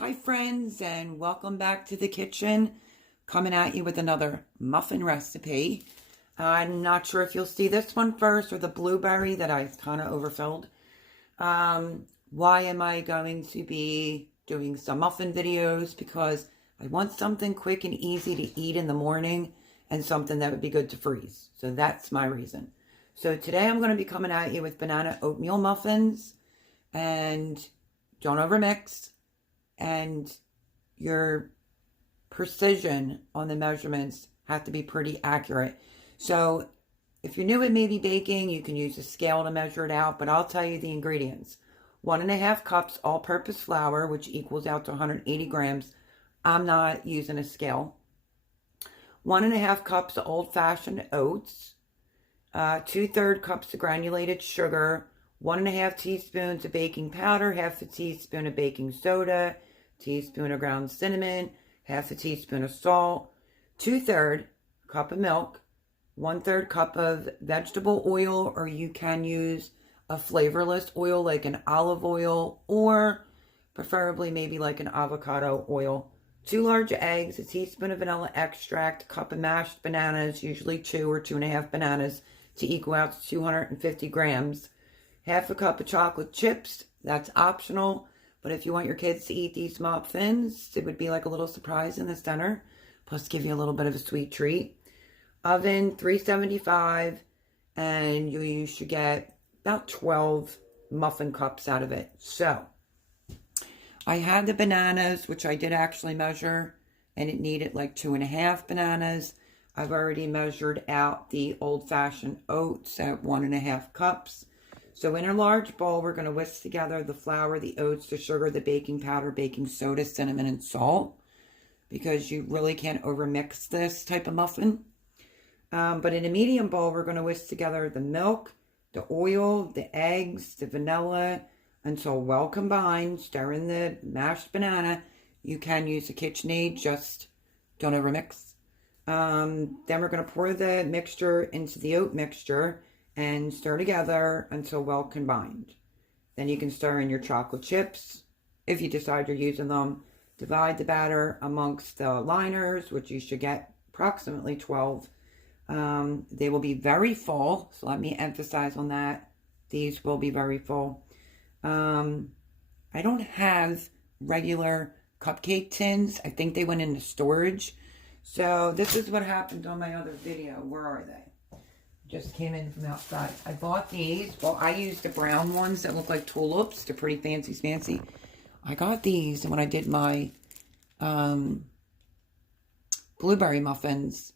Hi friends, and welcome back to the kitchen. Coming at you with another muffin recipe. I'm not sure if you'll see this one first or the blueberry that I kind of overfilled. Why am I going to be doing some muffin videos? Because I want something quick and easy to eat in the morning and something that would be good to freeze. So that's my reason. So today I'm going to be coming at you with banana oatmeal muffins, and don't overmix. And your precision on the measurements have to be pretty accurate. So if you're new at maybe baking, you can use a scale to measure it out, but I'll tell you the ingredients. 1.5 cups all-purpose flour, which equals out to 180 grams. I'm not using a scale. 1.5 cups of old-fashioned oats. 2/3 cups of granulated sugar. 1.5 teaspoons of baking powder. 1/2 teaspoon of baking soda. Teaspoon of ground cinnamon, 1/2 teaspoon of salt, 2/3 cup of milk, 1/3 cup of vegetable oil, or you can use a flavorless oil like an olive oil, or preferably maybe like an avocado oil. 2 large eggs, a teaspoon of vanilla extract, cup of mashed bananas, usually 2 or 2.5 bananas to equal out to 250 grams. 1/2 cup of chocolate chips, that's optional. But if you want your kids to eat these muffins, it would be like a little surprise in the center. Plus give you a little bit of a sweet treat. Oven, 375. And you should get about 12 muffin cups out of it. So, I had the bananas, which I did actually measure. And it needed like 2.5 bananas. I've already measured out the old-fashioned oats at 1.5 cups. So in a large bowl, we're going to whisk together the flour, the oats, the sugar, the baking powder, baking soda, cinnamon, and salt. Because you really can't overmix this type of muffin. But in a medium bowl, we're going to whisk together the milk, the oil, the eggs, the vanilla, until well combined. Stir in the mashed banana. You can use a KitchenAid, just don't overmix. Then we're going to pour the mixture into the oat mixture and stir together until well combined. Then you can stir in your chocolate chips if you decide you're using them. Divide the batter amongst the liners, which you should get approximately 12. They will be very full, so let me emphasize on that. These will be very full. I don't have regular cupcake tins. I think they went into storage. So this is what happened on my other video. Where are they? Just came in from outside. I bought these. Well, I used the brown ones that look like tulips. They're pretty fancy. I got these, and when I did my blueberry muffins,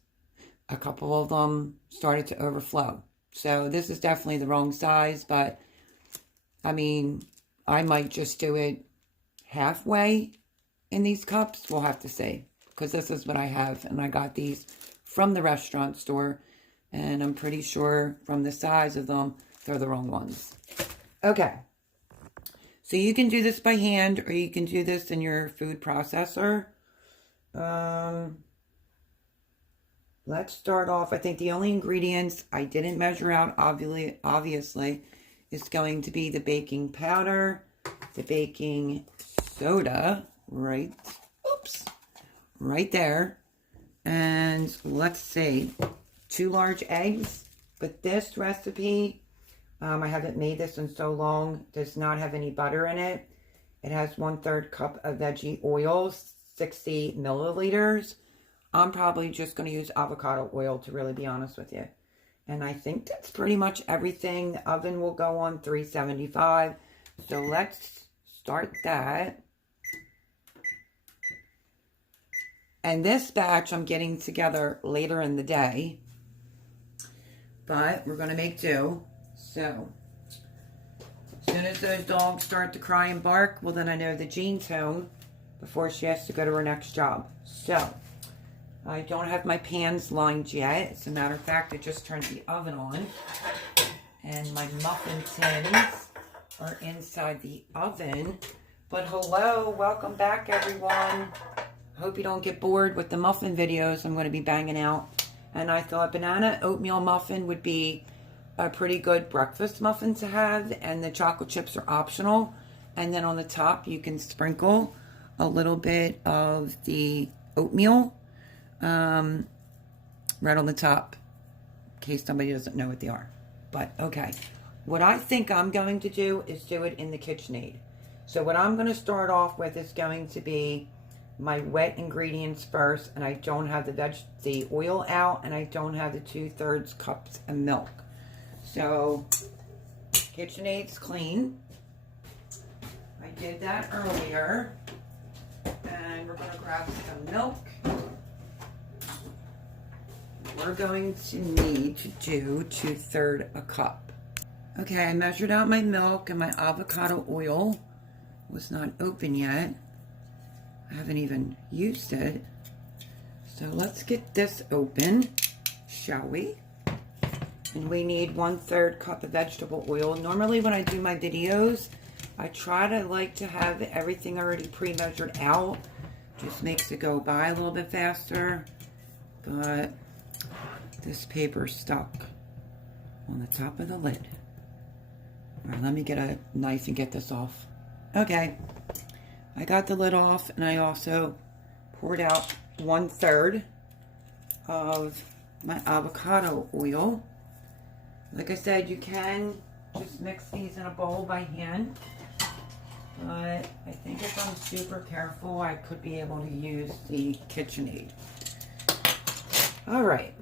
a couple of them started to overflow. So this is definitely the wrong size, but I mean, I might just do it halfway in these cups. We'll have to see, because this is what I have, and I got these from the restaurant store. And I'm pretty sure from the size of them, they're the wrong ones. Okay. So you can do this by hand, or you can do this in your food processor. Let's start off. I think the only ingredients I didn't measure out, obviously, is going to be the baking powder, the baking soda, right there. And let's see. 2 large eggs, but this recipe, I haven't made this in so long, does not have any butter in it. It has 1/3 cup of veggie oil, 60 milliliters. I'm probably just going to use avocado oil, to really be honest with you. And I think that's pretty much everything. The oven will go on 375. So let's start that. And this batch I'm getting together later in the day. But we're going to make do. So, as soon as those dogs start to cry and bark, well, then I know the Jean's home before she has to go to her next job. So, I don't have my pans lined yet. As a matter of fact, I just turned the oven on. And my muffin tins are inside the oven. But hello, welcome back, everyone. I hope you don't get bored with the muffin videos I'm going to be banging out. And I thought banana oatmeal muffin would be a pretty good breakfast muffin to have. And the chocolate chips are optional. And then on the top, you can sprinkle a little bit of the oatmeal right on the top, in case somebody doesn't know what they are. But okay, what I think I'm going to do is do it in the KitchenAid. So what I'm going to start off with is going to be my wet ingredients first, and I don't have the oil out, and I don't have the 2/3 cups of milk. So KitchenAid's clean. I did that earlier, and we're going to grab some milk. We're going to need to do 2/3 a cup. Okay, I measured out my milk, and my avocado oil was not open yet. I haven't even used it. So let's get this open, shall we? And we need 1/3 cup of vegetable oil. Normally when I do my videos, I try to like to have everything already pre-measured out. Just makes it go by a little bit faster. But this paper's stuck on the top of the lid. All right, let me get a knife and get this off. Okay, I got the lid off, and I also poured out 1/3 of my avocado oil. Like I said, you can just mix these in a bowl by hand, but I think if I'm super careful, I could be able to use the KitchenAid. All right.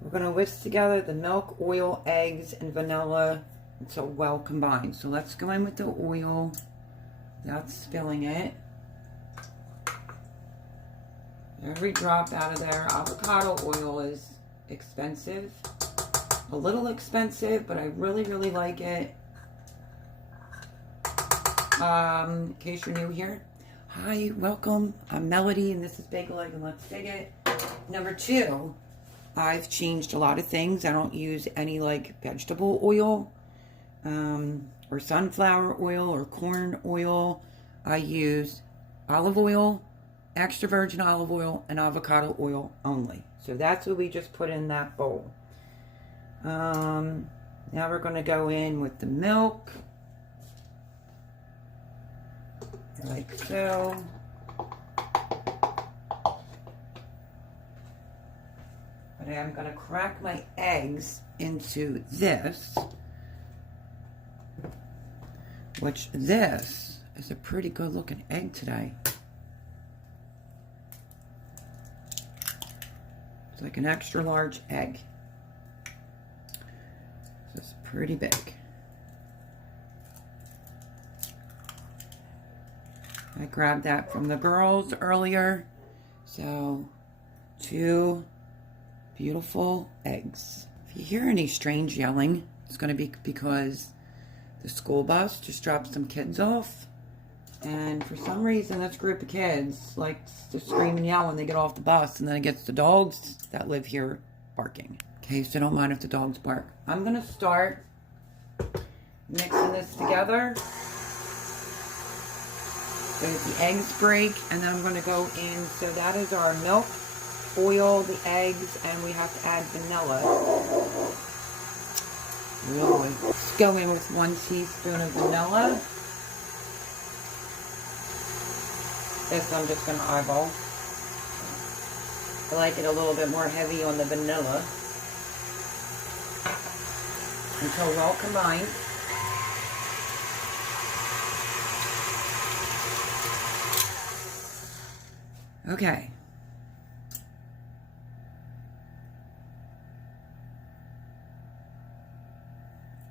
We're going to whisk together the milk, oil, eggs, and vanilla until well combined. So let's go in with the oil without spilling it. Every drop out of there. Avocado oil is expensive. A little expensive, but I really, really like it. In case you're new here. Hi, welcome. I'm Melody, and this is Big Leg, and let's dig it. Number 2. I've changed a lot of things. I don't use any like vegetable oil or sunflower oil or corn oil. I use olive oil, extra virgin olive oil, and avocado oil only. So that's what we just put in that bowl. Now we're going to go in with the milk. Like so. But I'm going to crack my eggs into this, which this is a pretty good looking egg today. It's like an extra large egg. So it's pretty big. I grabbed that from the girls earlier. So 2 beautiful eggs. If you hear any strange yelling, it's going to be because the school bus just dropped some kids off, and for some reason this group of kids likes to scream and yell when they get off the bus, and then it gets the dogs that live here barking. Okay, so don't mind if the dogs bark. I'm going to start mixing this together so that the eggs break, and then I'm going to go in. So that is our milk, oil, the eggs, and we have to add vanilla. Really. Let's go in with 1 teaspoon of vanilla. This I'm just going to eyeball. I like it a little bit more heavy on the vanilla. Until well combined. Okay.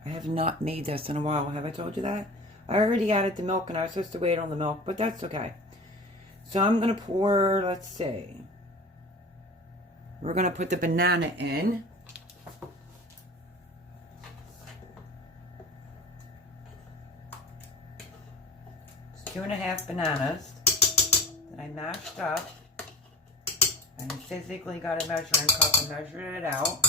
I have not made this in a while. Have I told you that? I already added the milk, and I was supposed to wait on the milk, but that's okay. So I'm going to pour, let's see. We're going to put the banana in. It's 2.5 bananas that I mashed up. And physically got a measuring cup and measured it out.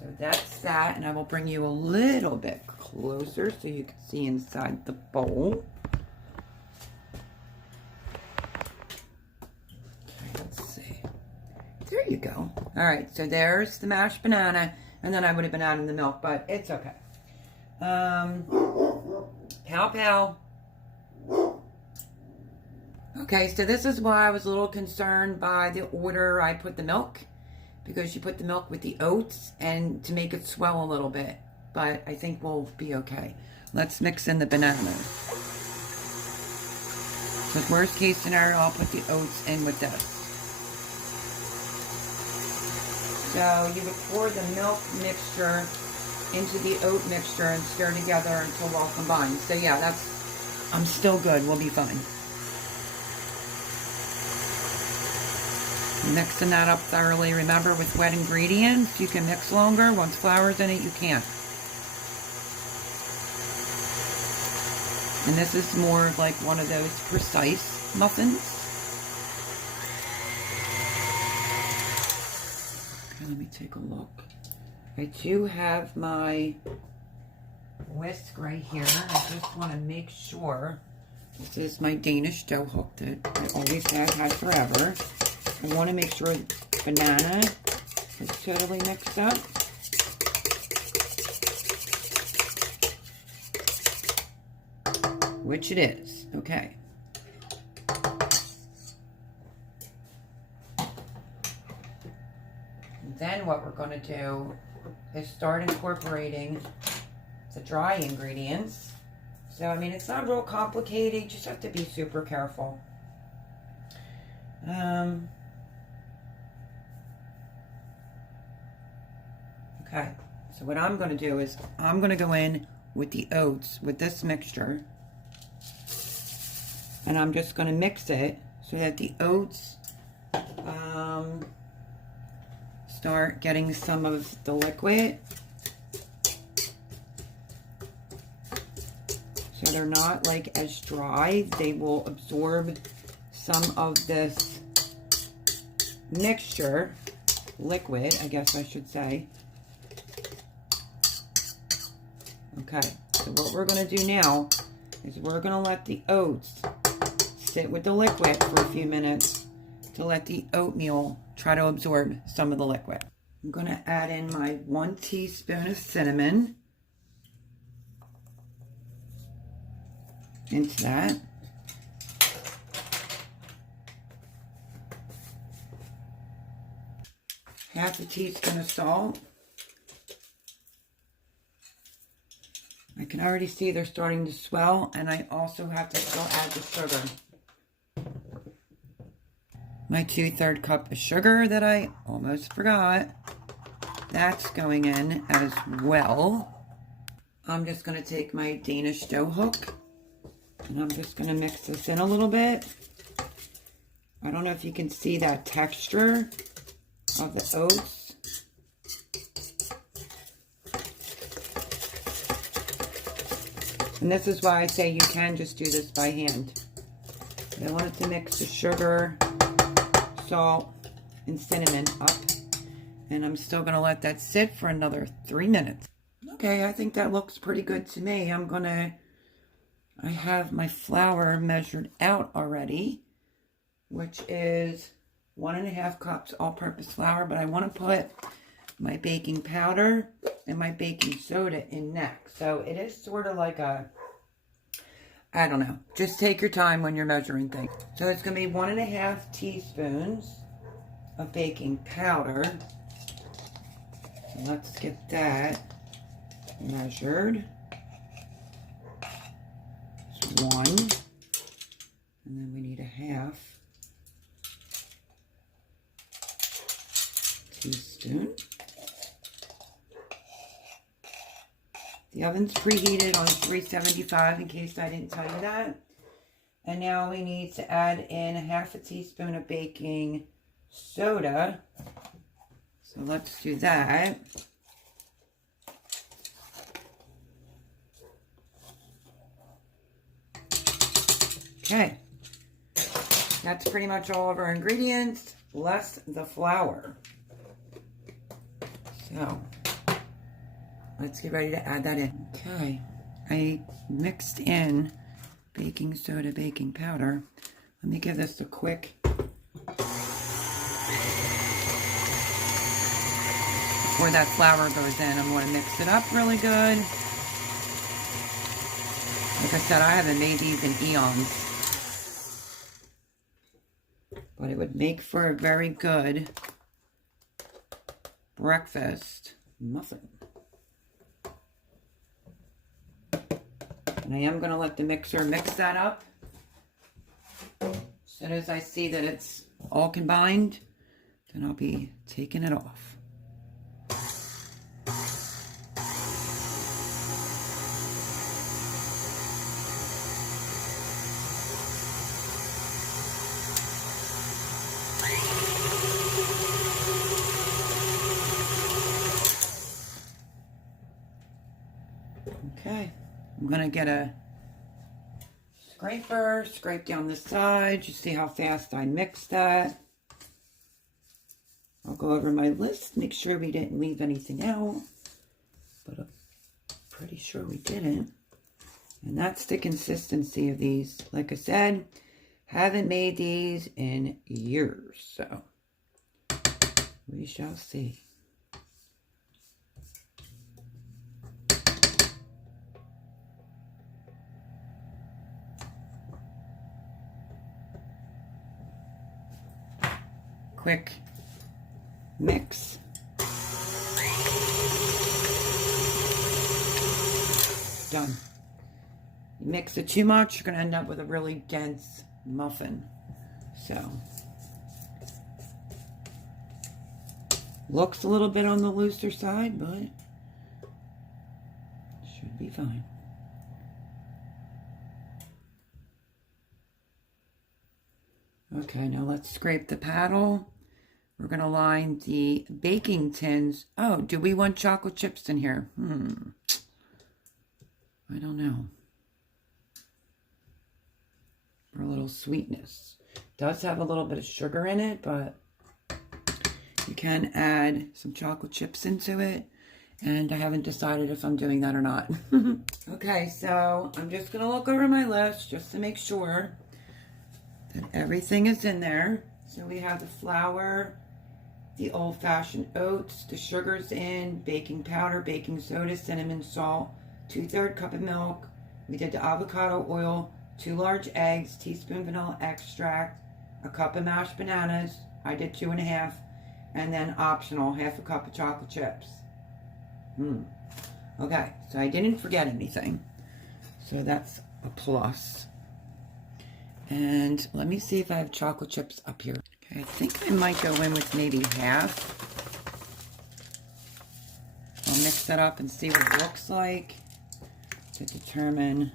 So that's that, and I will bring you a little bit closer so you can see inside the bowl. Okay, let's see. There you go. All right, so there's the mashed banana, and then I would have been adding the milk, but it's okay. Pow pow. Okay, so this is why I was a little concerned by the order I put the milk, because you put the milk with the oats and to make it swell a little bit, but I think we'll be okay. Let's mix in the banana. So worst case scenario, I'll put the oats in with this. So you would pour the milk mixture into the oat mixture and stir together until well combined. So yeah, I'm still good. We'll be fine. Mixing that up thoroughly. Remember, with wet ingredients, you can mix longer. Once flour's in it, you can't. And this is more of like one of those precise muffins. Okay, let me take a look. I do have my whisk right here. I just want to make sure. This is my Danish dough hook that I always have had forever. I want to make sure banana is totally mixed up. Which it is. Okay. And then what we're going to do is start incorporating the dry ingredients. So, I mean, it's not real complicated. You just have to be super careful. Okay, so what I'm going to do is I'm going to go in with the oats, with this mixture, and I'm just going to mix it so that the oats start getting some of the liquid, so they're not like as dry. They will absorb some of this mixture, liquid, I guess I should say. Okay, so what we're going to do now is we're going to let the oats sit with the liquid for a few minutes to let the oatmeal try to absorb some of the liquid. I'm going to add in my 1 teaspoon of cinnamon into that. Half a teaspoon of salt. I can already see they're starting to swell, and I also have to still add the sugar. My 2/3 cup of sugar that I almost forgot. That's going in as well. I'm just going to take my Danish dough hook, and I'm just going to mix this in a little bit. I don't know if you can see that texture of the oats. And this is why I say you can just do this by hand. I wanted to mix the sugar, salt, and cinnamon up. And I'm still going to let that sit for another 3 minutes. Okay, I think that looks pretty good to me. I have my flour measured out already, which is 1.5 cups all-purpose flour, but I want to put my baking powder and my baking soda in next. So it is sort of like a, I don't know, just take your time when you're measuring things. So it's going to be 1.5 teaspoons of baking powder. So let's get that measured. It's 1, and then we need 1/2 teaspoon. The oven's preheated on 375 in case I didn't tell you that. And now we need to add in 1/2 teaspoon of baking soda. So let's do that. Okay. That's pretty much all of our ingredients, less the flour. So let's get ready to add that in. Okay, I mixed in baking soda, baking powder. Let me give this a quick, before that flour goes in, I'm going to mix it up really good. Like I said, I haven't made these in eons. But it would make for a very good breakfast muffin. And I am going to let the mixer mix that up. As soon as I see that it's all combined, then I'll be taking it off. Okay, I'm going to get a scraper, scrape down the sides. You see how fast I mixed that. I'll go over my list, make sure we didn't leave anything out, but I'm pretty sure we didn't. And that's the consistency of these. Like I said, haven't made these in years, so we shall see. Quick mix. Done. You mix it too much, you're going to end up with a really dense muffin. So, looks a little bit on the looser side, but should be fine. Okay, now let's scrape the paddle. We're going to line the baking tins. Oh, do we want chocolate chips in here? I don't know. For a little sweetness. Does have a little bit of sugar in it, but you can add some chocolate chips into it. And I haven't decided if I'm doing that or not. Okay, so I'm just going to look over my list just to make sure that everything is in there. So we have the flour, the old-fashioned oats, the sugar's in, baking powder, baking soda, cinnamon, salt, 2/3 cup of milk. We did the avocado oil, 2 large eggs, teaspoon vanilla extract, a cup of mashed bananas. I did 2.5, and then optional, 1/2 cup of chocolate chips. Okay, so I didn't forget anything. So that's a plus. And let me see if I have chocolate chips up here. Okay, I think I might go in with maybe half. I'll mix that up and see what it looks like to determine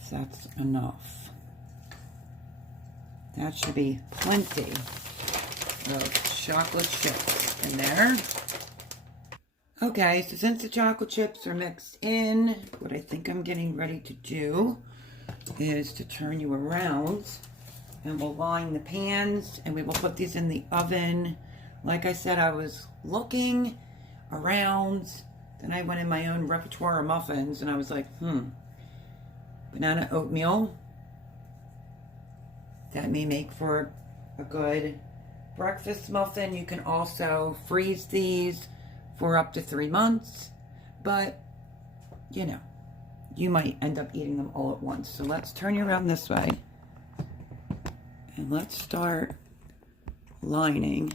if that's enough. That should be plenty of chocolate chips in there. Okay, so since the chocolate chips are mixed in, what I think I'm getting ready to do is to turn you around, and we'll line the pans, and we will put these in the oven. Like I said, I was looking around, then I went in my own repertoire of muffins, and I was like, banana oatmeal. That may make for a good breakfast muffin. You can also freeze these for up to 3 months, but you know, you might end up eating them all at once. So let's turn you around this way, and let's start lining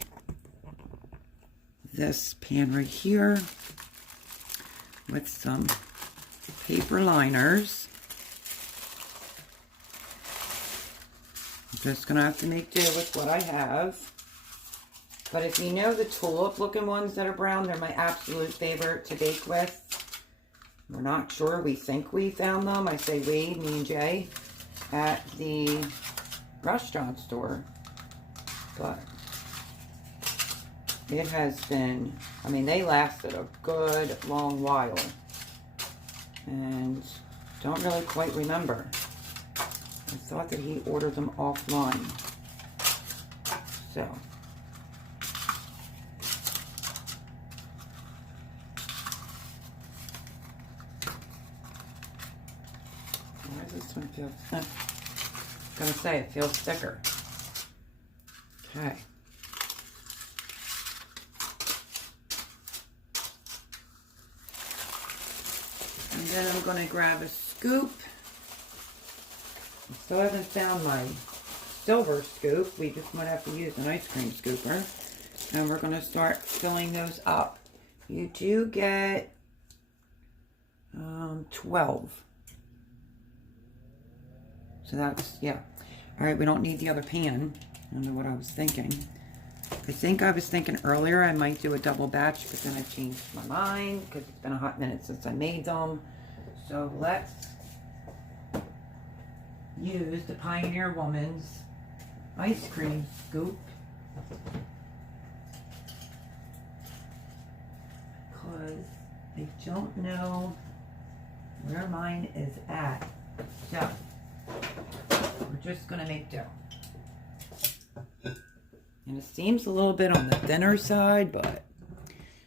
this pan right here with some paper liners. I'm just gonna have to make do with what I have. But if you know the tulip looking ones that are brown, they're my absolute favorite to bake with. We're not sure. We think we found them. I say we, me and Jay, at the restaurant store. But it has been, I mean, they lasted a good long while. And don't really quite remember. I thought that he ordered them offline. So. This one feels, I was gonna say it feels thicker. Okay. And then I'm going to grab a scoop. I still haven't found my silver scoop. We just might have to use an ice cream scooper. And we're going to start filling those up. You do get 12. So that's, yeah. All right, we don't need the other pan. I don't know what I was thinking. I was thinking earlier I might do a double batch, but then I changed my mind because it's been a hot minute since I made them. So let's use the Pioneer Woman's ice cream scoop. Because I don't know where mine is at. So we're just going to make dough. And it seems a little bit on the thinner side, but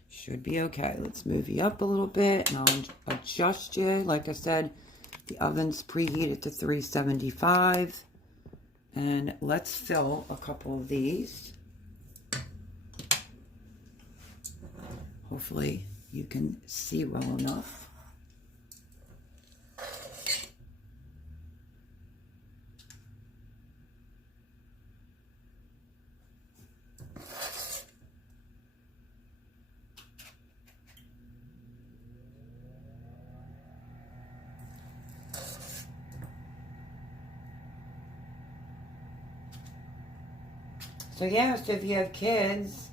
should be okay. Let's move you up a little bit, and I'll adjust you. Like I said, the oven's preheated to 375. And let's fill a couple of these. Hopefully you can see well enough. So yeah, so if you have kids,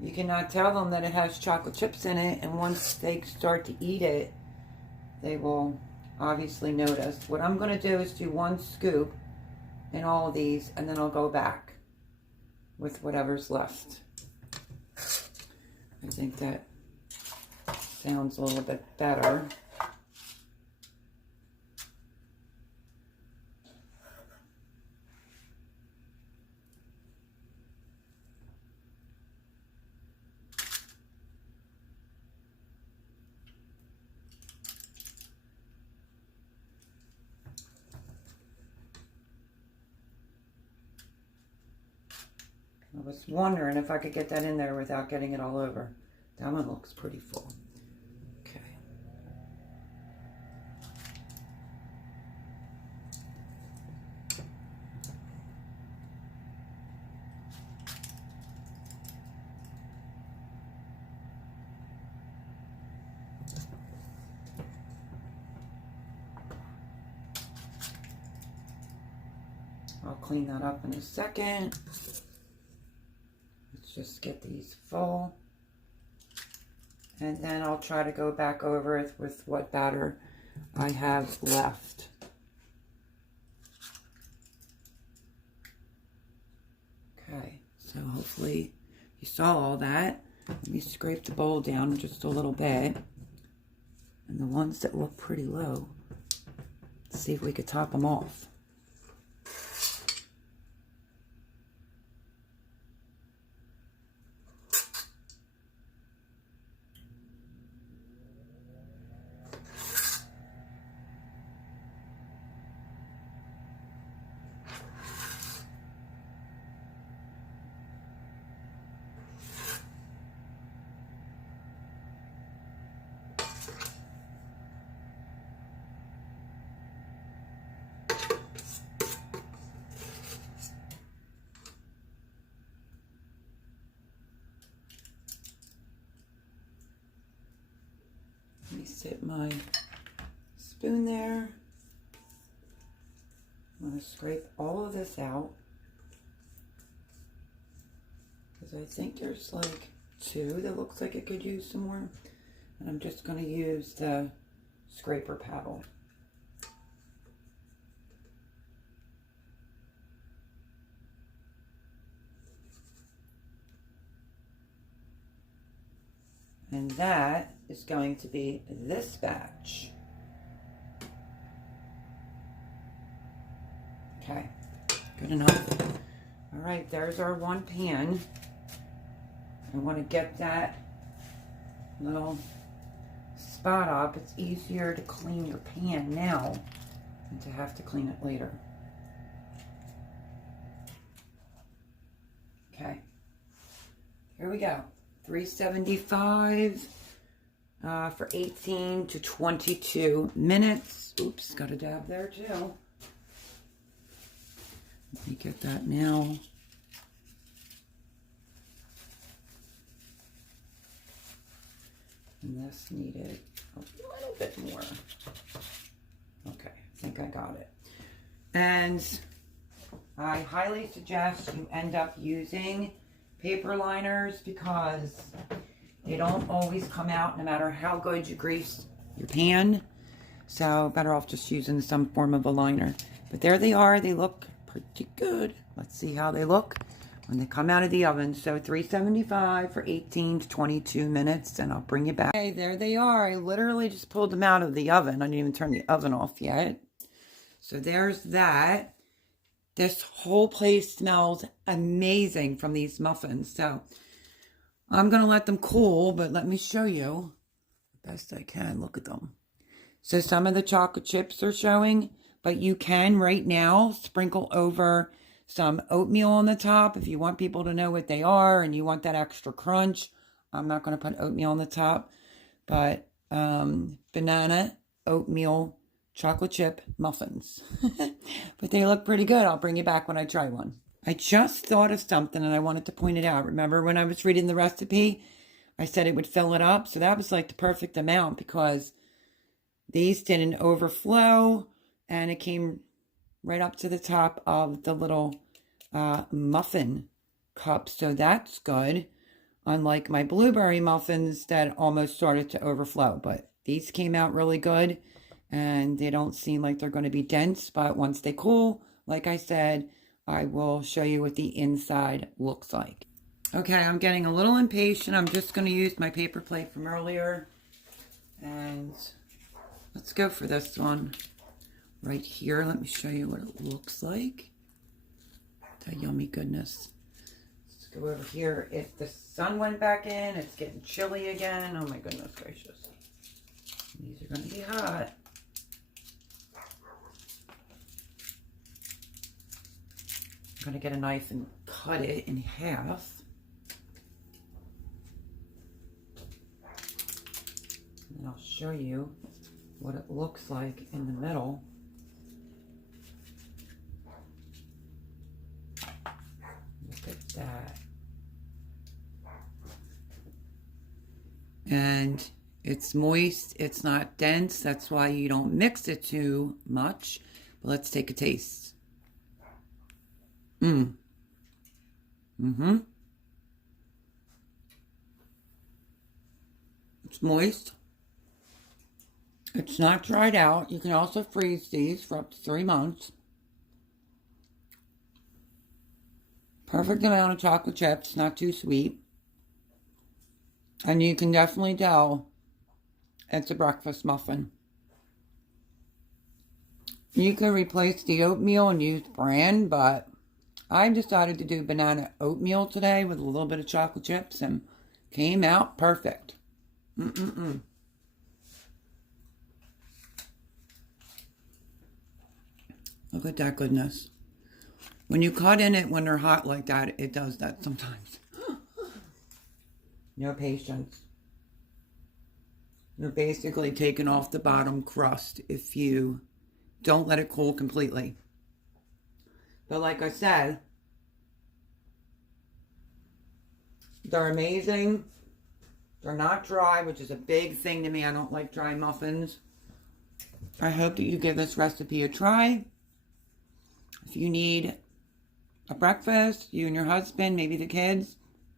you cannot tell them that it has chocolate chips in it, and once they start to eat it, they will obviously notice. What I'm going to do is do one scoop in all of these, and then I'll go back with whatever's left. I think that sounds a little bit better. I was wondering if I could get that in there without getting it all over. That one looks pretty full. Okay. I'll clean that up in a second. Just get these full, and then I'll try to go back over it with what batter I have left. Okay, so hopefully you saw all that. Let me scrape the bowl down just a little bit, and the ones that look pretty low, let's see if we could top them off. Let me sit my spoon there. I'm going to scrape all of this out, because I think there's like 2 that looks like it could use some more. And I'm just going to use the scraper paddle. And that is going to be this batch. Okay, good enough. All right, there's our one pan. I want to get that little spot up. It's easier to clean your pan now than to have to clean it later. Okay, here we go. 375. for 18 to 22 minutes. Oops, got a dab there too. Let me get that now. And this needed a little bit more. Okay, I think I got it. And I highly suggest you end up using paper liners because they don't always come out no matter how good you grease your pan. So better off just using some form of a liner. But there they are. They look pretty good. Let's see how they look when they come out of the oven. So 375 for 18 to 22 minutes, and I'll bring you back. Okay, there they are. I literally just pulled them out of the oven. I didn't even turn the oven off yet. So there's that. This whole place smells amazing from these muffins. So I'm going to let them cool, but let me show you the best I can. Look at them. So some of the chocolate chips are showing, but you can right now sprinkle over some oatmeal on the top if you want people to know what they are and you want that extra crunch. I'm not going to put oatmeal on the top, but banana, oatmeal, chocolate chip muffins. But they look pretty good. I'll bring you back when I try one. I just thought of something and I wanted to point it out. Remember when I was reading the recipe, I said it would fill it up. So that was like the perfect amount because these didn't overflow and it came right up to the top of the little muffin cup. So that's good. Unlike my blueberry muffins that almost started to overflow. But these came out really good. And they don't seem like they're going to be dense. But once they cool, like I said, I will show you what the inside looks like. Okay, I'm getting a little impatient. I'm just going to use my paper plate from earlier. And let's go for this one. Right here, let me show you what it looks like. That yummy goodness. Let's go over here. If the sun went back in, it's getting chilly again. Oh my goodness gracious. These are going to be hot. I'm going to get a knife and cut it in half. And I'll show you what it looks like in the middle. Look at that. And it's moist. It's not dense. That's why you don't mix it too much. But let's take a taste. It's moist. It's not dried out. You can also freeze these for up to 3 months. Perfect amount of chocolate chips, not too sweet. And you can definitely tell it's a breakfast muffin. You could replace the oatmeal and use bran, but I decided to do banana oatmeal today with a little bit of chocolate chips and came out perfect. Look at that goodness. When you cut in it when they're hot like that, it does that sometimes. No patience. You're basically taking off the bottom crust if you don't let it cool completely. But like I said, they're amazing. They're not dry, which is a big thing to me. I don't like dry muffins. I hope that you give this recipe a try. If you need a breakfast, you and your husband, maybe the kids,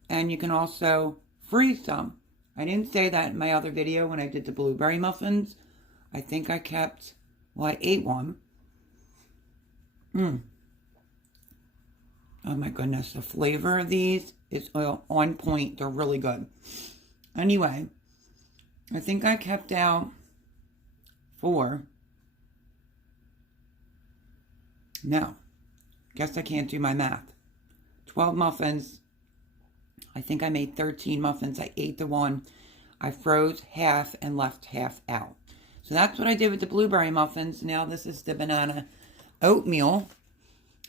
and you can also freeze some. I didn't say that in my other video when I did the blueberry muffins. I think I kept, well, I ate one. Oh my goodness, the flavor of these is on point. They're really good. Anyway, I think I kept out 4. No, guess I can't do my math. 12 muffins. I think I made 13 muffins. I ate the one. I froze half and left half out. So that's what I did with the blueberry muffins. Now this is the banana oatmeal.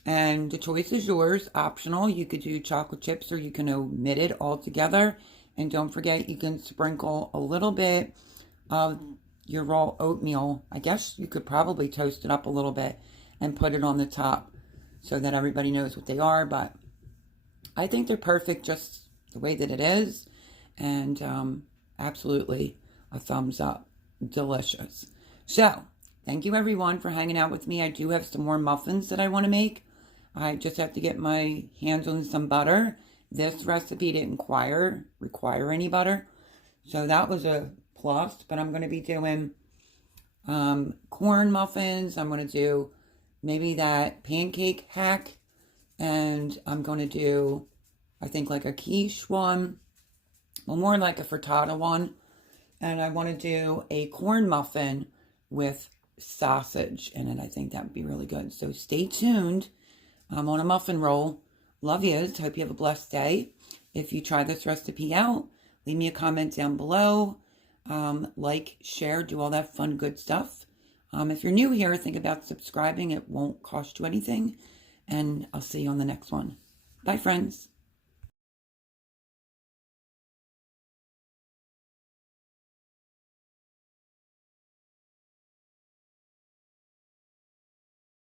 And the choice is yours, optional. You could do chocolate chips or you can omit it altogether And don't forget, you can sprinkle a little bit of your raw oatmeal. I guess you could probably toast it up a little bit and put it on the top so that everybody knows what they are. But I think they're perfect just the way that it is. And absolutely a thumbs up. Delicious. So, thank you everyone for hanging out with me. I do have some more muffins that I want to make. I just have to get my hands on some butter. This recipe didn't require any butter. So that was a plus. But I'm going to be doing corn muffins. I'm going to do maybe that pancake hack. And I'm going to do, I think, like a quiche one. Well, more like a frittata one. And I want to do a corn muffin with sausage in it. I think that would be really good. So stay tuned. I'm on a muffin roll. Love yous. Hope you have a blessed day. If you try this recipe out, leave me a comment down below. Like, share, do all that fun, good stuff. If you're new here, think about subscribing. It won't cost you anything. And I'll see you on the next one. Bye, friends.